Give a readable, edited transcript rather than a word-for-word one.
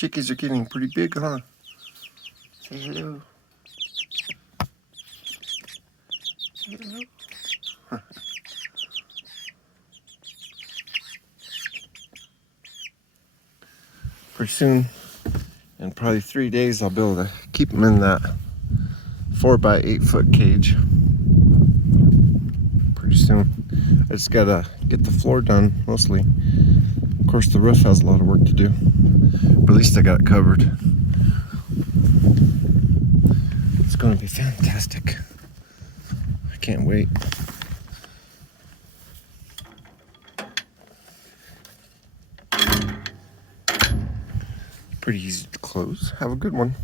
chickies are getting pretty big, huh? Say hello. Hello. Pretty soon, in probably 3 days, I'll be able to keep them in that 4x8 foot cage. Pretty soon. I just gotta get the floor done, mostly. Of course, the roof has a lot of work to do, but at least I got it covered. It's gonna be fantastic. I can't wait. Pretty easy to close. Have a good one.